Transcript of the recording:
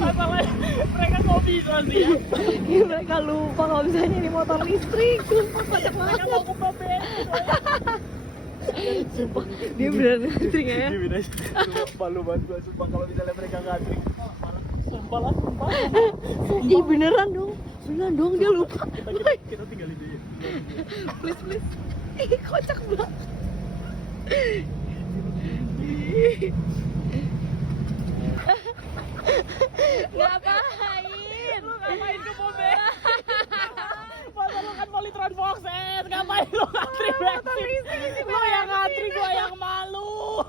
Masalahnya mereka kok bisa sih ya? Mereka lupa kalau misalnya ini motor listrik. Sumpah banyak Mereka banget. mau ke Babel. Sumpah dia beneran listrik ya. Ini beda. Malu banget gua sumpah kalau misalnya mereka ngantri. Sumpah lah, sumpah. Ih beneran dong dia lupa. Kita tinggalin dia. Please. Ih kocak banget. Ngapain? Lu ngapain ke Babel? Masa lu kan Polytron Foxes, ngapain lu ngantri bensin? Lu yang ngantri, gua yang malu.